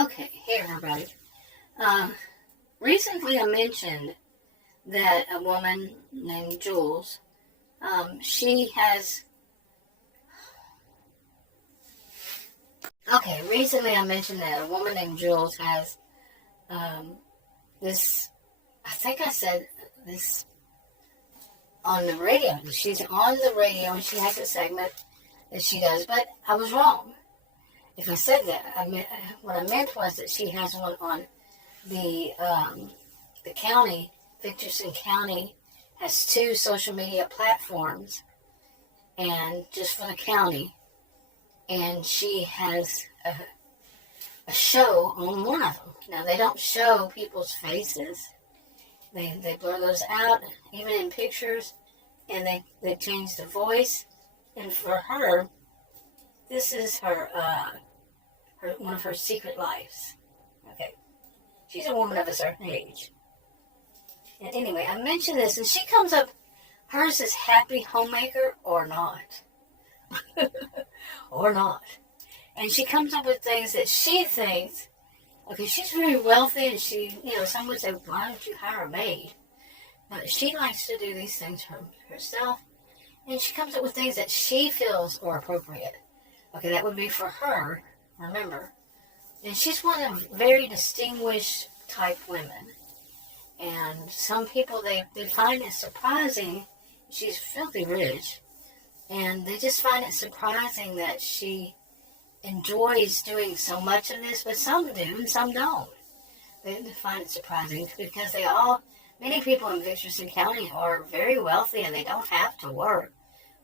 Okay, hey everybody. Uh, Recently I mentioned that a woman named Jules, she has, recently I mentioned that a woman named Jules has um, this, I think I said this on the radio. She's on the radio and she has a segment that she does, but I was wrong. If I said that, what I meant was that she has one on the county, Victorson County, has two social media platforms, and just for the county, and she has a show on one of them. Now they don't show people's faces; they blur those out, even in pictures, and they change the voice. And for her, this is her one of her secret lives. Okay, she's a woman of a certain age. And anyway, I mentioned this, and she comes up, hers is happy homemaker or not. Or not. And she comes up with things that she thinks, okay, she's very wealthy, and some would say, why don't you hire a maid? But she likes to do these things herself, and she comes up with things that she feels are appropriate. Okay, that would be for her, remember. And she's one of very distinguished type women. And some people, they find it surprising. She's filthy rich. And they just find it surprising that she enjoys doing so much of this, but some do and some don't. They find it surprising because many people in Victorson County are very wealthy and they don't have to work.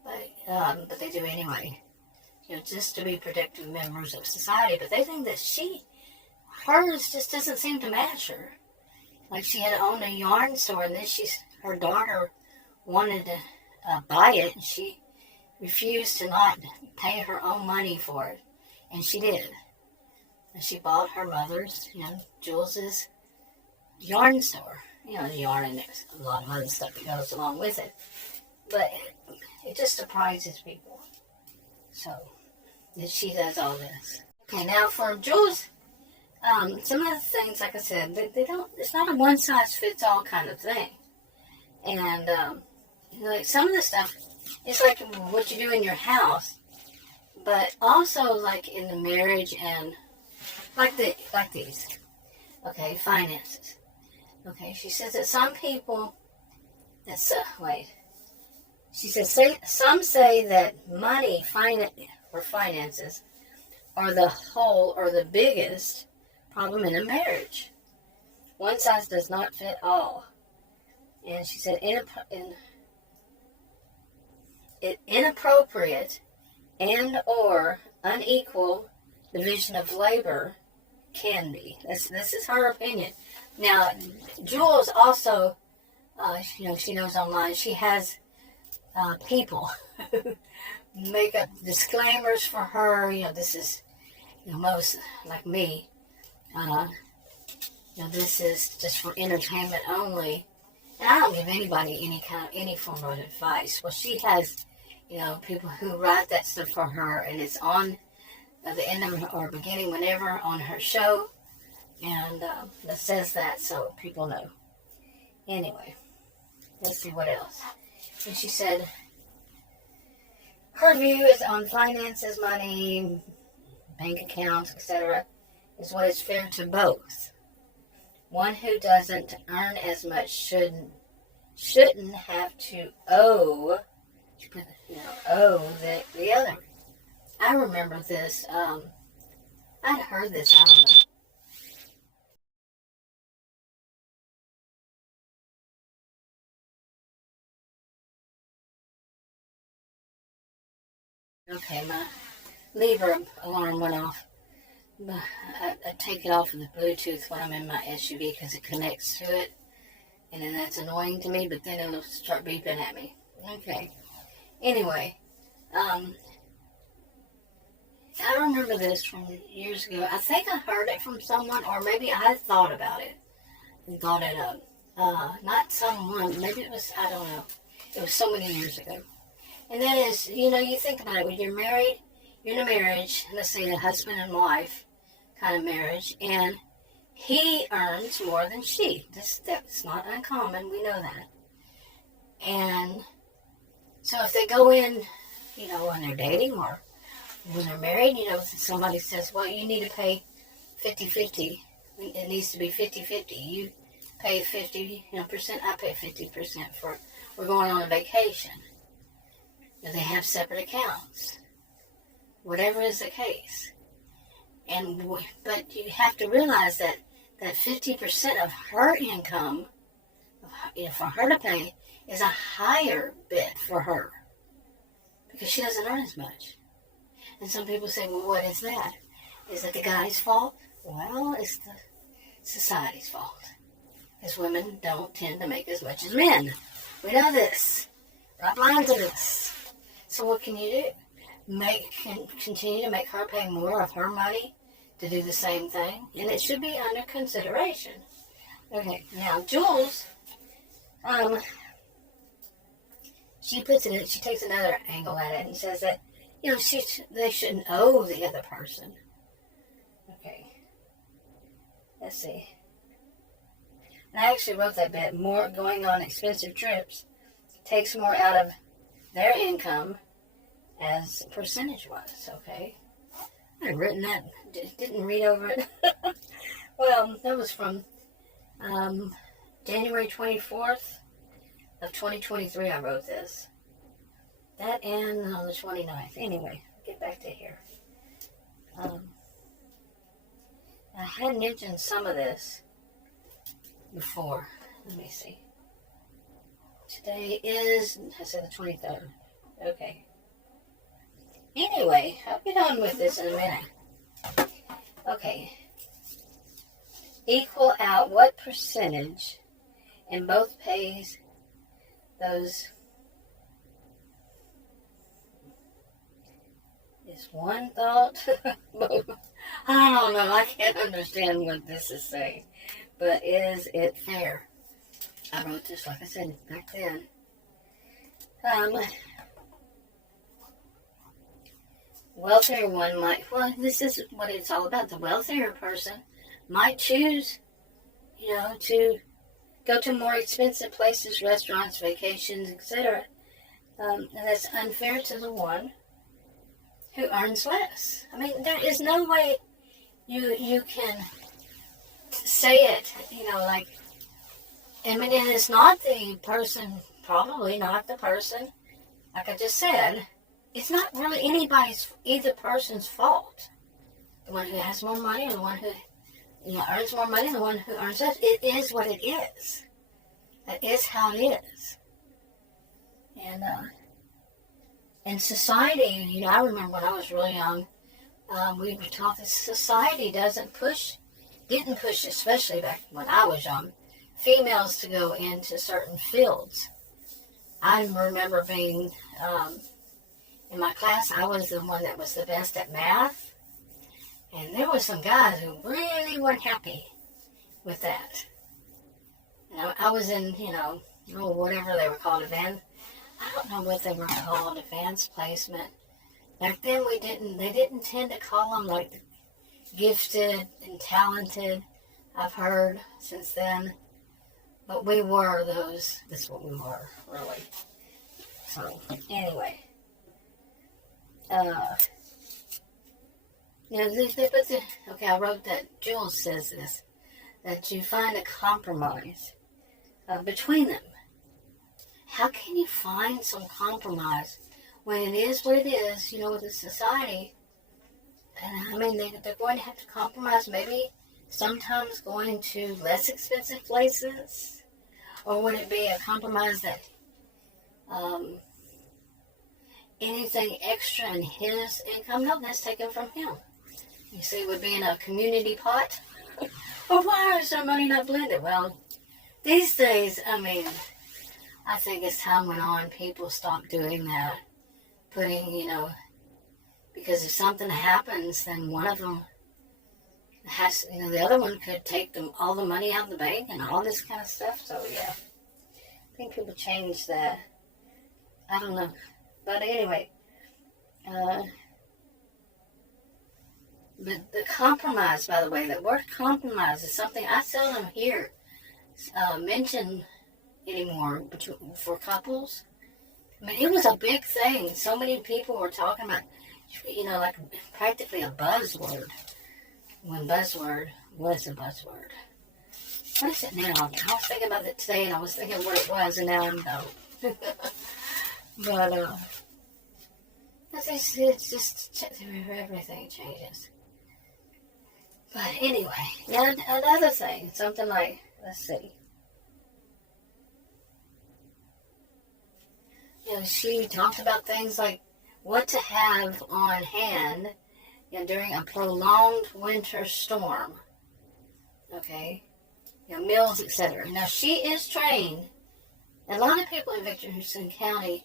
But they do anyway. Just to be productive members of society. But they think that hers just doesn't seem to match her. Like she had owned a yarn store, and then her daughter wanted to buy it, and she refused to not pay her own money for it, and she did. And she bought her mother's, Jules's yarn store. Yarn, and there's a lot of other stuff that goes along with it. But it just surprises people. So that she does all this. Okay, now for Jules. Some of the things, like I said, it's not a one-size-fits-all kind of thing. And, like some of the stuff, it's like what you do in your house, but also like in the marriage and like these. Okay, finances. Okay, she says that some people, she says, some say that money, finances are the whole or the biggest problem in a marriage. One size does not fit all. And she said inappropriate and or unequal division of labor can be. This is her opinion. Now, Jules also, she knows online, she has people make up disclaimers for her. This is, most like me. This is just for entertainment only, and I don't give anybody any form of advice. Well, she has, people who write that stuff for her, and it's on the end of or beginning, whenever, on her show, and that says that so people know. Anyway, let's see what else. And she said her view is on finances, money, bank accounts, etc. is what is fair to both. One who doesn't earn as much shouldn't have to owe the other. I remember this. I'd heard this. I don't know. Okay, my lever alarm went off. I take it off of the Bluetooth when I'm in my SUV because it connects to it, and then that's annoying to me, but then it'll start beeping at me. Okay. Anyway, I remember this from years ago. I think I heard it from someone, or maybe I thought about it and thought it up. Not someone, maybe it was, I don't know. It was so many years ago. And that is, you think about it, when you're married, you're in a marriage, let's say a husband and wife, kind of marriage, and he earns more than she. That's not uncommon. We know that. And so if they go in, when they're dating or when they're married, somebody says, well, you need to pay 50-50. It needs to be 50-50. You pay 50%, I pay 50% we're going on a vacation. They have separate accounts. Whatever is the case. But you have to realize that 50% of her income, for her to pay, is a higher bit for her. Because she doesn't earn as much. And some people say, well, what is that? Is it the guy's fault? Well, it's the society's fault. Because women don't tend to make as much as men. We know this. We're blind to this. So what can you do? Continue to make her pay more of her money to do the same thing? And it should be under consideration. Okay, now Jules, she takes another angle at it and says that, they shouldn't owe the other person. Okay. Let's see. And I actually wrote that bit. More going on expensive trips takes more out of their income as percentage-wise, okay? I'd written that, didn't read over it. Well, that was from January 24th of 2023 I wrote this. That and on the 29th. Anyway, get back to here. I had mentioned some of this before. Let me see. Today is, I said the 23rd. Okay. Anyway, I'll get on with this in a minute. Okay. Equal out what percentage in both pays those is one thought. I don't know. I can't understand what this is saying. But is it fair? I wrote this, like I said, back then. Wealthier one might, well, this is what it's all about. The wealthier person might choose, to go to more expensive places, restaurants, vacations, etc. And that's unfair to the one who earns less. I mean, there is no way you can say it, and it's not the person, probably not the person, like I just said, it's not really either person's fault. The one who has more money or the one who, earns more money, the one who earns less. It is what it is. That is how it is. And, in society, I remember when I was really young, we were taught that society didn't push, especially back when I was young, females to go into certain fields. I remember being, in my class, I was the one that was the best at math, and there were some guys who really weren't happy with that. And I was in, whatever they were called, I don't know what they were called, advanced placement. Back then they didn't tend to call them like gifted and talented, I've heard since then. But we were those, that's what we were, really. So, anyway. Okay, I wrote that Jules says this, that you find a compromise between them. How can you find some compromise when it is what it is, with the society? And I mean, they're going to have to compromise, maybe sometimes going to less expensive places? Or would it be a compromise that anything extra in his income, no, that's taken from him? You see, it would be in a community pot? Or why is their money not blended? Well, these days, I think as time went on, people stopped doing that. Putting, because if something happens, then one of them has, the other one could take all the money out of the bank and all this kind of stuff. So, yeah. I think people changed that. I don't know. But anyway, But the compromise, by the way, the word compromise is something I seldom hear mentioned anymore for couples. I mean, it was a big thing. So many people were talking about, like practically a buzzword. When buzzword was a buzzword. What is it now? I was thinking about it today, and I was thinking what it was, and now I know. But, it's just everything changes. But anyway, now another thing, something like, let's see. She talked about things like what to have on hand during a prolonged winter storm. Okay? Meals, etc. Now, she is trained. A lot of people in Victorville County,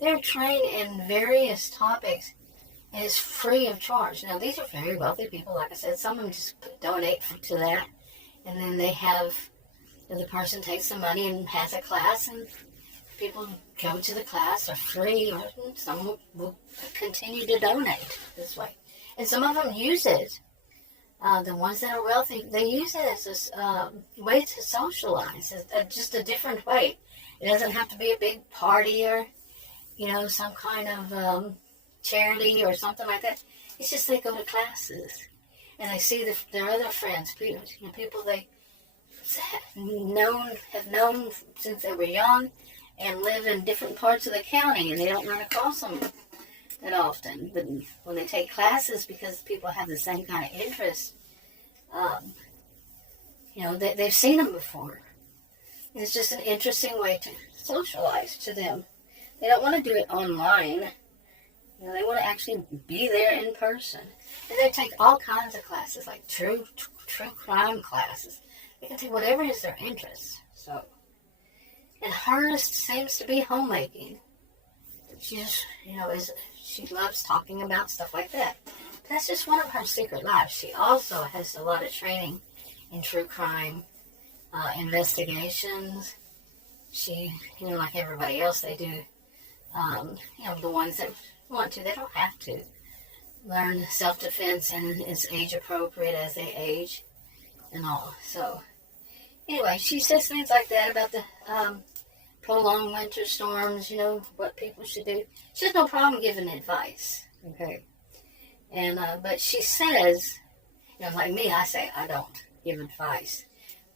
they're trained in various topics, and it's free of charge. Now, these are very wealthy people. Like I said, some of them just donate to that, and then they have, the person takes the money and has a class, and people go to the class for free, or some will continue to donate this way. And some of them use it. The ones that are wealthy, they use it as a way to socialize, just a different way. It doesn't have to be a big party or, some kind of charity or something like that. It's just they go to classes and they see their other friends, people they have known since they were young and live in different parts of the county, and they don't run across them that often. But when they take classes, because people have the same kind of interest, they've seen them before. It's just an interesting way to socialize to them. They don't want to do it online. They want to actually be there in person. And they take all kinds of classes, like true crime classes. They can take whatever is their interest. So, and hers seems to be homemaking. She just, she loves talking about stuff like that. That's just one of her secret lives. She also has a lot of training in true crime investigations. She, like everybody else, they do, the ones that want to, they don't have to learn self-defense, and it's age appropriate as they age and all. So, anyway, she says things like that about the prolonged winter storms, what people should do. She has no problem giving advice, okay? And, but she says, like me, I say I don't give advice.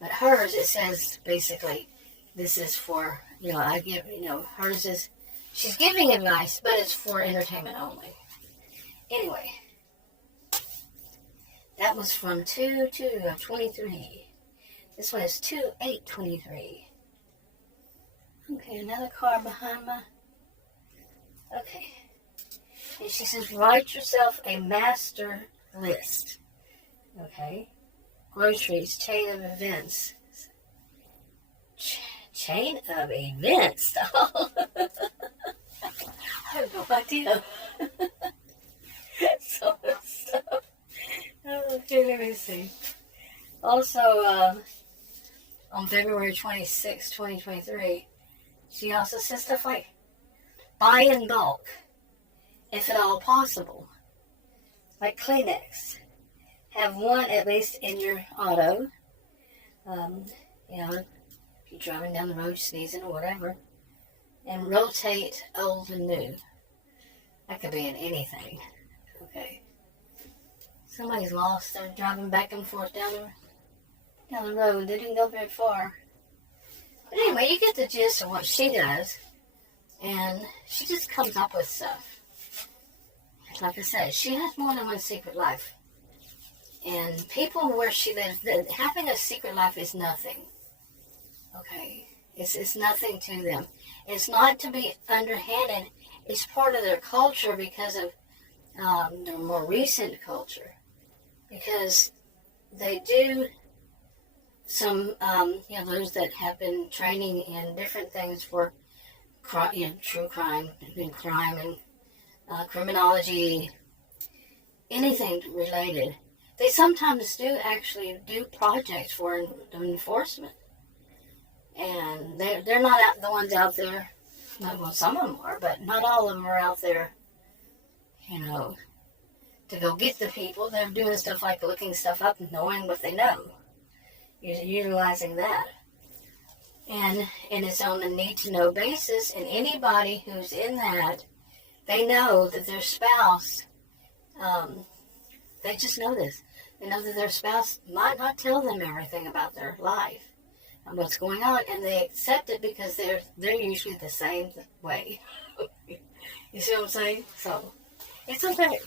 But hers, it says, basically, this is for, I give, hers is, she's giving advice, but it's for entertainment only. Anyway, that was from 2/2/23. This one is 2/8/23. Okay, another car behind my... Okay. And she says, write yourself a master list. Okay. Groceries, chain of events. Chain of events? Oh. I have no idea. So much stuff. Okay, let me see. Also, on February 26, 2023, she also says stuff like, buy in bulk, if at all possible. Like Kleenex. Have one at least in your auto. If you're driving down the road sneezing or whatever. And rotate old and new. That could be in anything. Okay. Somebody's lost. They're driving back and forth down the road. They didn't go very far. But anyway, you get the gist of what she does. And she just comes up with stuff. Like I said, she has more than one secret life. And people where she lives, having a secret life is nothing. Okay? It's nothing to them. It's not to be underhanded. It's part of their culture because of their more recent culture. Because they do some, those that have been training in different things for true crime and criminology, anything related. They sometimes do actually do projects for enforcement. And they're not the ones out there, well, some of them are, but not all of them are out there, to go get the people. They're doing stuff like looking stuff up and knowing what they know. Utilizing that. And it's on a need-to-know basis, and anybody who's in that, they know that their spouse, they just know this. They know that their spouse might not tell them everything about their life and what's going on, and they accept it because they're usually the same way. You see what I'm saying? So, it's okay.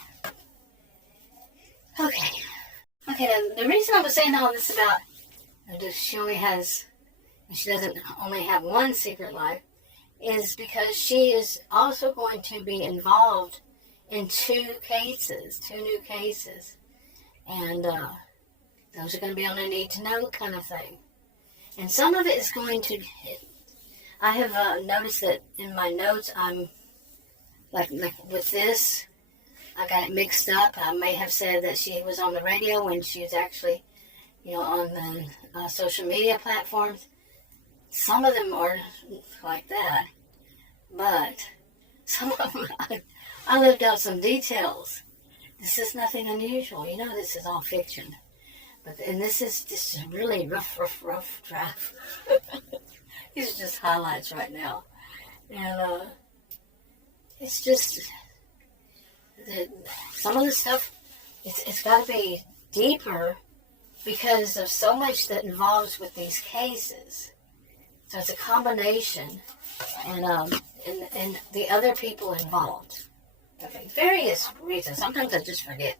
Okay, now the reason I was saying all this about she doesn't only have one secret life, is because she is also going to be involved in two new cases. And those are going to be on a need-to-know kind of thing. And some of it is going to, I have noticed that in my notes, I'm, like with this, I got it mixed up. I may have said that she was on the radio when she was actually, on the social media platforms. Some of them are like that, but some of them, I left out some details. This is nothing unusual. This is all fiction. And this is just a really rough draft. These are just highlights right now. And it's just, some of the stuff, it's got to be deeper because of so much that involves with these cases. So it's a combination, and the other people involved. Okay, various reasons. Sometimes I just forget.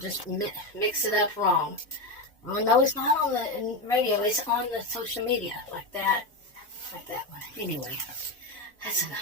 Just mix it up wrong. Well, no, it's not on the radio. It's on the social media, like that one. Anyway, that's enough.